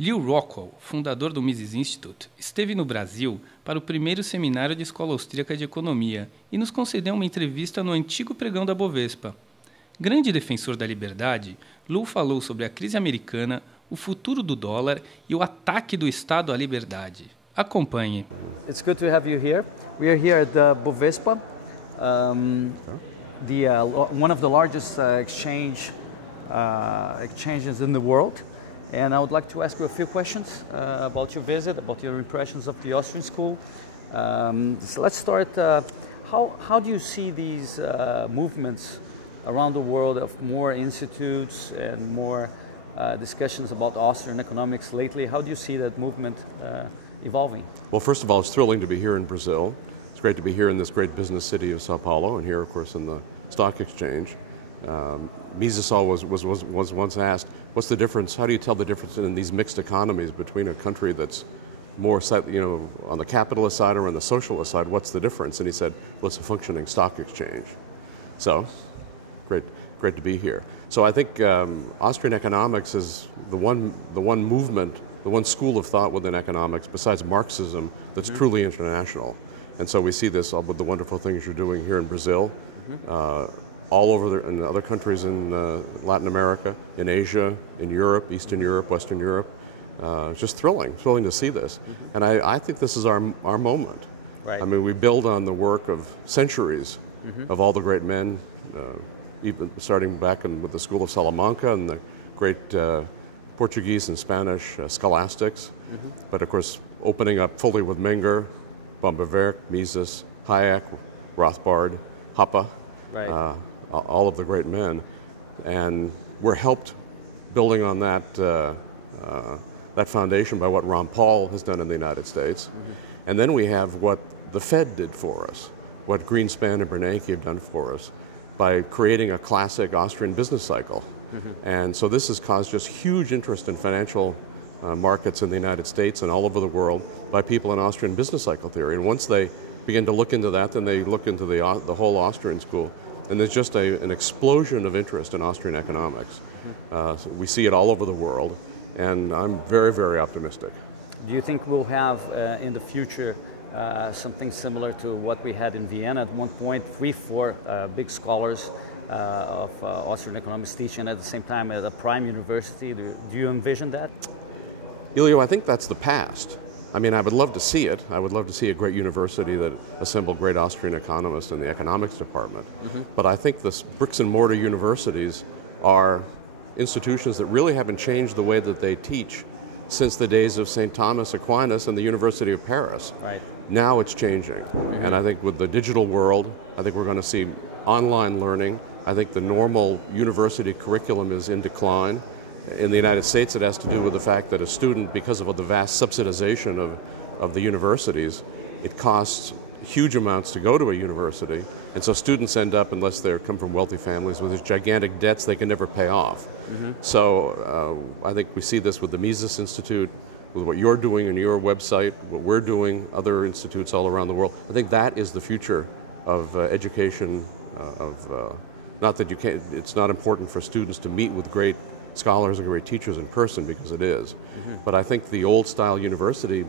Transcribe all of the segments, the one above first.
Lew Rockwell, fundador do Mises Institute, esteve no Brasil para o primeiro seminário de Escola Austríaca de Economia e nos concedeu uma entrevista no antigo pregão da Bovespa. Grande defensor da liberdade, Lew falou sobre a crise americana, o futuro do dólar e o ataque do estado à liberdade. Acompanhe. It's good to have you here. We are here at the Bovespa, one of the largest exchanges in the world. And I would like to ask you a few questions about your visit, about your impressions of the Austrian school. So let's start. How do you see these movements around the world of more institutes and more discussions about Austrian economics lately? How do you see that movement evolving? Well, first of all, it's thrilling to be here in Brazil. It's great to be here in this great business city of Sao Paulo, and here, of course, in the stock exchange. Mises was once asked, what's the difference, how do you tell the difference in these mixed economies between a country that's more, on the capitalist side or on the socialist side, what's the difference? And he said, well, it's a functioning stock exchange. So, great to be here. So I think Austrian economics is the one movement, the one school of thought within economics, besides Marxism, that's truly international. And so we see this with the wonderful things you're doing here in Brazil, all over in other countries in Latin America, in Asia, in Europe, Eastern Europe, Western Europe. It's just thrilling to see this. And I think this is our moment. Right. I mean, we build on the work of centuries of all the great men, even starting back with the School of Salamanca and the great Portuguese and Spanish scholastics. But of course, opening up fully with Menger, Bombewerk, Mises, Hayek, Rothbard, Hoppe. Right. All of the great men, and we're helped building on that that foundation by what Ron Paul has done in the United States, and then we have what the Fed did for us, what Greenspan and Bernanke have done for us by creating a classic Austrian business cycle, and so this has caused just huge interest in financial markets in the United States and all over the world by people in Austrian business cycle theory, and once they begin to look into that, then they look into the whole Austrian school. And there's just an explosion of interest in Austrian economics. So we see it all over the world, and I'm very optimistic. Do you think we'll have in the future something similar to what we had in Vienna at one point, 3-4 big scholars of Austrian economics teaching at the same time at a prime university? Do you envision that? Ilio, I think that's the past. I mean, I would love to see it. I would love to see a great university that assembled great Austrian economists in the economics department. But I think the bricks and mortar universities are institutions that really haven't changed the way that they teach since the days of St. Thomas Aquinas and the University of Paris. Right. Now it's changing. And I think with the digital world, I think we're going to see online learning. I think the normal university curriculum is in decline. In the United States, it has to do with the fact that a student, because of the vast subsidization of the universities, it costs huge amounts to go to a university, and so students end up, unless they come from wealthy families, with these gigantic debts they can never pay off. So I think we see this with the Mises Institute, with what you're doing in your website, what we're doing, other institutes all around the world. I think that is the future of education. Not that you can't, it's not important for students to meet with great scholars and great teachers in person, because it is. But I think the old style university,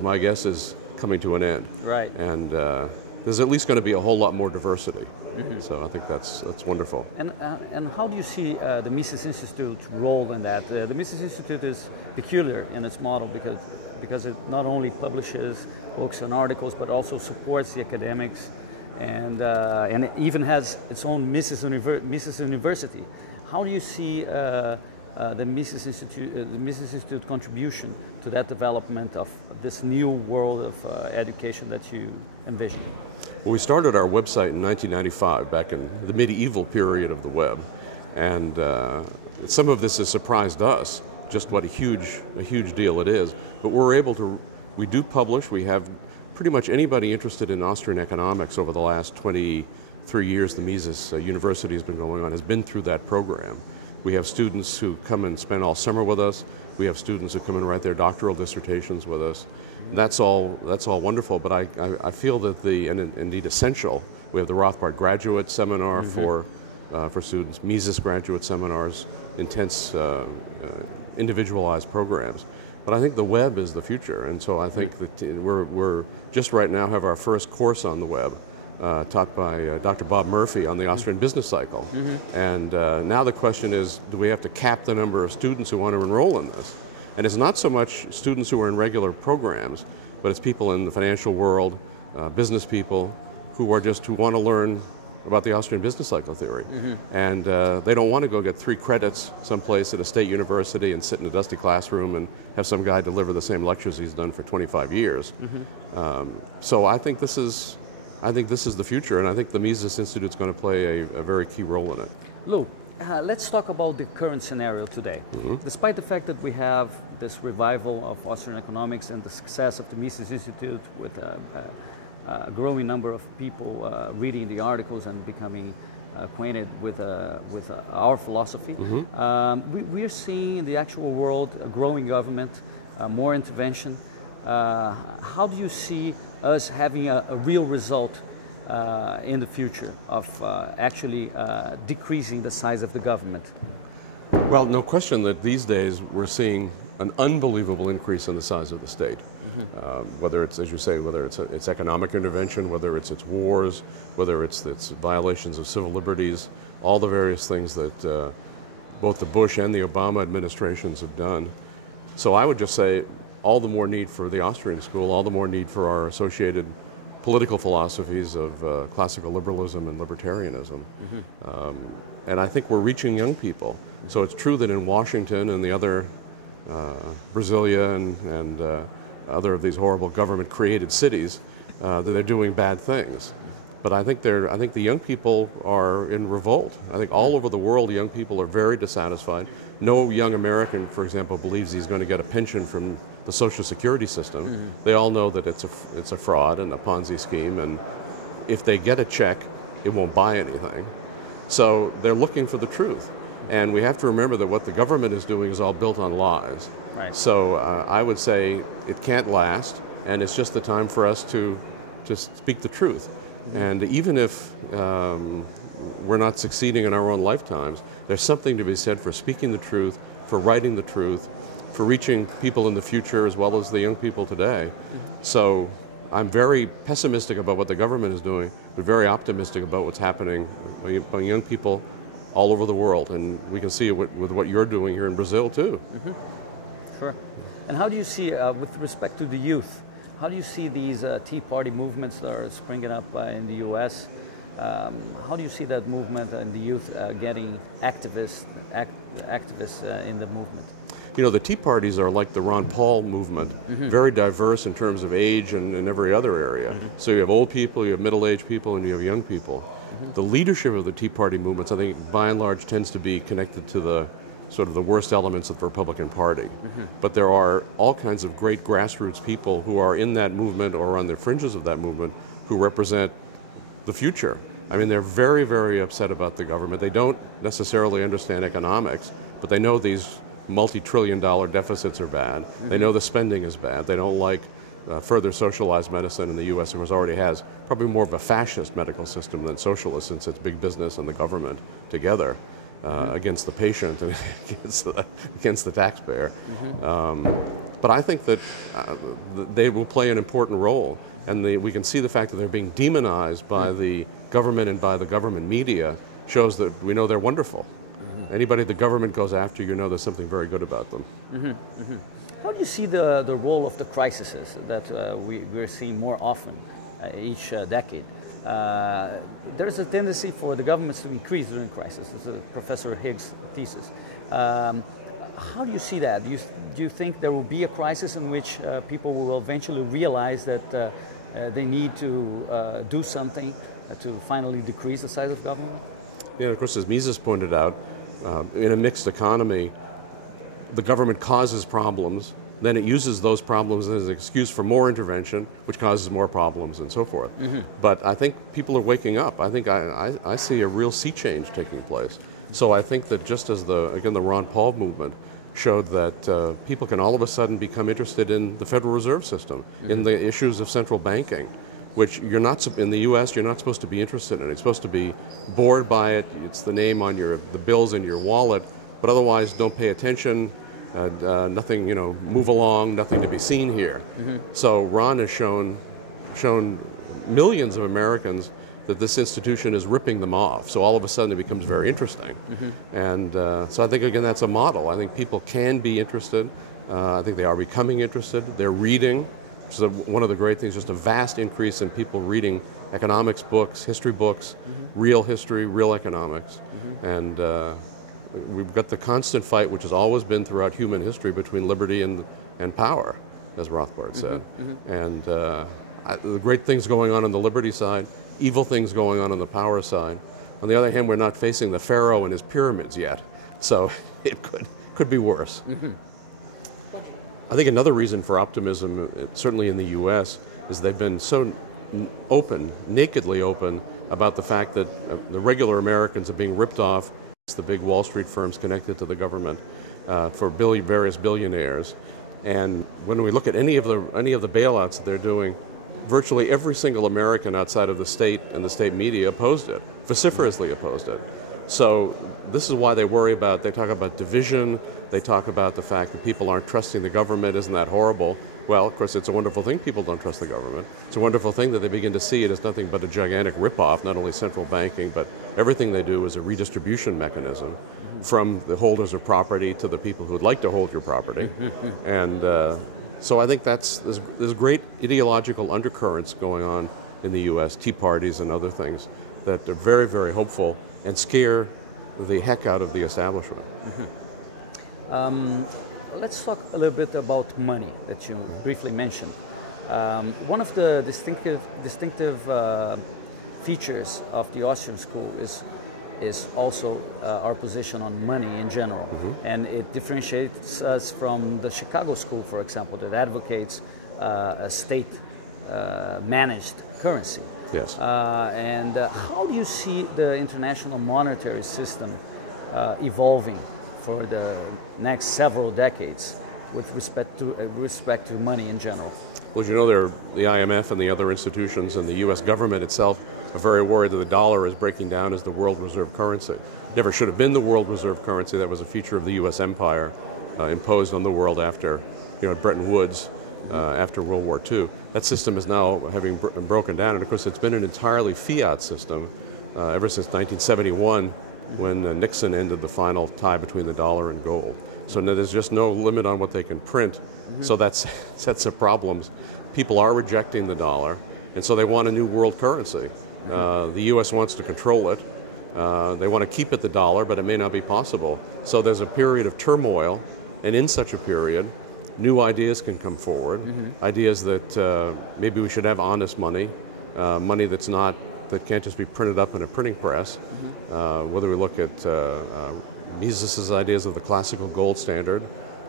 my guess, is coming to an end. Right. And there's at least going to be a whole lot more diversity. So I think that's wonderful. And how do you see the Mises Institute's role in that? The Mises Institute is peculiar in its model because it not only publishes books and articles, but also supports the academics, and it even has its own Mises University. How do you see the Mises Institute contribution to that development of this new world of education that you envision? Well, we started our website in 1995, back in the medieval period of the web, and some of this has surprised us, just what a huge deal it is. But we do publish. We have pretty much anybody interested in Austrian economics over the last 23 years the Mises University has been going on has been through that program. We have students who come and spend all summer with us. We have students who come and write their doctoral dissertations with us. That's all wonderful, but I feel that and indeed essential. We have the Rothbard Graduate Seminar for students, Mises graduate seminars, intense individualized programs. But I think the web is the future, and so I think that we're just right now have our first course on the web, taught by Dr. Bob Murphy on the Austrian business cycle. And now the question is, do we have to cap the number of students who want to enroll in this? And it's not so much students who are in regular programs, but it's people in the financial world, business people, who want to learn about the Austrian business cycle theory. And they don't want to go get 3 credits someplace at a state university and sit in a dusty classroom and have some guy deliver the same lectures he's done for 25 years. So I think this is the future, and I think the Mises Institute is going to play a very key role in it. Lew, let's talk about the current scenario today. Despite the fact that we have this revival of Austrian economics and the success of the Mises Institute with a growing number of people reading the articles and becoming acquainted with our philosophy, we are seeing in the actual world a growing government, more intervention. How do you see us having a real result in the future of actually decreasing the size of the government? Well, no question that these days we're seeing an unbelievable increase in the size of the state. Whether it's, as you say, whether it's economic intervention, whether it's wars, whether it's violations of civil liberties, all the various things that both the Bush and the Obama administrations have done. So I would just say all the more need for the Austrian school, all the more need for our associated political philosophies of classical liberalism and libertarianism. And I think we're reaching young people. So it's true that in Washington and the other Brasilia and other of these horrible government-created cities, that they're doing bad things. But I think the young people are in revolt. I think all over the world, young people are very dissatisfied. No young American, for example, believes he's going to get a pension from the Social Security system. They all know that it's a fraud and a Ponzi scheme, and if they get a check, it won't buy anything. So they're looking for the truth. And we have to remember that what the government is doing is all built on lies. Right. So I would say it can't last, and it's just the time for us to just speak the truth. And even if we're not succeeding in our own lifetimes, there's something to be said for speaking the truth, for writing the truth, for reaching people in the future as well as the young people today. So I'm very pessimistic about what the government is doing, but very optimistic about what's happening by young people all over the world. And we can see it with what you're doing here in Brazil too. Sure. And how do you see, with respect to the youth, how do you see these Tea Party movements that are springing up in the U.S.? How do you see that movement and the youth getting activists in the movement? You know, the Tea Parties are like the Ron Paul movement, very diverse in terms of age and in every other area. So you have old people, you have middle-aged people, and you have young people. The leadership of the Tea Party movements, I think, by and large, tends to be connected to the sort of the worst elements of the Republican Party. But there are all kinds of great grassroots people who are in that movement or on the fringes of that movement who represent the future. I mean, they're very, very upset about the government. They don't necessarily understand economics, but they know these multi-trillion-dollar deficits are bad. They know the spending is bad. They don't like further socialized medicine in the U.S., which already has probably more of a fascist medical system than socialist, since it's big business and the government together against the patient and against the taxpayer. But I think that they will play an important role, and we can see the fact that they're being demonized by the government and by the government media shows that we know they're wonderful. Anybody the government goes after, you know there's something very good about them. How do you see the role of the crises that we're seeing more often each decade? There's a tendency for the governments to increase during crisis. This is Professor Higgs' thesis. How do you see that? Do you think there will be a crisis in which people will eventually realize that they need to do something to finally decrease the size of government? Yeah, of course, as Mises pointed out, in a mixed economy, the government causes problems, then it uses those problems as an excuse for more intervention, which causes more problems and so forth. But I think people are waking up. I think I see a real sea change taking place. So I think that just as the Ron Paul movement showed that people can all of a sudden become interested in the Federal Reserve System, in the issues of central banking, which you're not, in the U.S., you're not supposed to be interested in. You're supposed to be bored by it. It's the name on the bills in your wallet, but otherwise don't pay attention. nothing, move along, nothing to be seen here. So Ron has shown millions of Americans that this institution is ripping them off. So all of a sudden it becomes very interesting. And so I think, again, that's a model. I think people can be interested. I think they are becoming interested. They're reading, which is one of the great things, just a vast increase in people reading economics books, history books, real history, real economics. And we've got the constant fight, which has always been throughout human history, between liberty and power, as Rothbard said. And the great things going on the liberty side, evil things going on the power side. On the other hand, we're not facing the pharaoh and his pyramids yet, so it could be worse. I think another reason for optimism, certainly in the U.S., is they've been so open, nakedly open, about the fact that the regular Americans are being ripped off. It's the big Wall Street firms connected to the government for various billionaires. And when we look at any of the bailouts that they're doing, virtually every single American outside of the state and the state media opposed it, vociferously opposed it. So this is why they talk about division, they talk about the fact that people aren't trusting the government. Isn't that horrible? Well, of course, it's a wonderful thing people don't trust the government. It's a wonderful thing that they begin to see it as nothing but a gigantic ripoff, not only central banking, but everything they do is a redistribution mechanism from the holders of property to the people who would like to hold your property. And so I think there's great ideological undercurrents going on in the U.S., tea parties and other things that are very, very hopeful and scare the heck out of the establishment. Let's talk a little bit about money that you briefly mentioned. One of the distinctive features of the Austrian school is also our position on money in general. And it differentiates us from the Chicago school, for example, that advocates a state managed currency. Yes. And how do you see the international monetary system evolving for the next several decades with respect to money in general? Well, as you know, the IMF and the other institutions and the U.S. government itself are very worried that the dollar is breaking down as the world reserve currency. It never should have been the world reserve currency. That was a feature of the U.S. empire imposed on the world after Bretton Woods, after World War II. That system is now having broken down, and of course it's been an entirely fiat system ever since 1971, when Nixon ended the final tie between the dollar and gold. So now there's just no limit on what they can print. So that sets up problems. People are rejecting the dollar, and so they want a new world currency. The U.S. wants to control it. They want to keep it the dollar, but it may not be possible. So there's a period of turmoil, and in such a period, new ideas can come forward. Ideas that maybe we should have honest money, money that can't just be printed up in a printing press. Whether we look at Mises's ideas of the classical gold standard,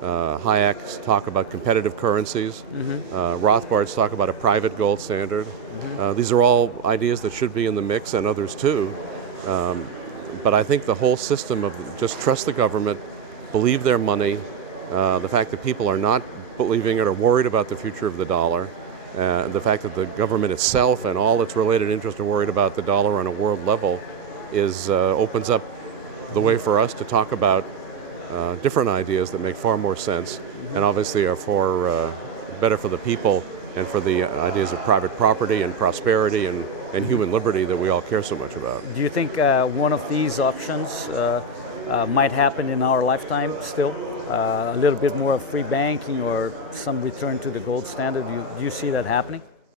Hayek's talk about competitive currencies, Rothbard's talk about a private gold standard. These are all ideas that should be in the mix, and others too. But I think the whole system of just trust the government, believe their money, the fact that people are not believing it or worried about the future of the dollar, the fact that the government itself and all its related interests are worried about the dollar on a world level opens up the way for us to talk about different ideas that make far more sense and obviously are better for the people and for the ideas of private property and prosperity and human liberty that we all care so much about. Do you think one of these options might happen in our lifetime still? A little bit more of free banking or some return to the gold standard? Do you see that happening?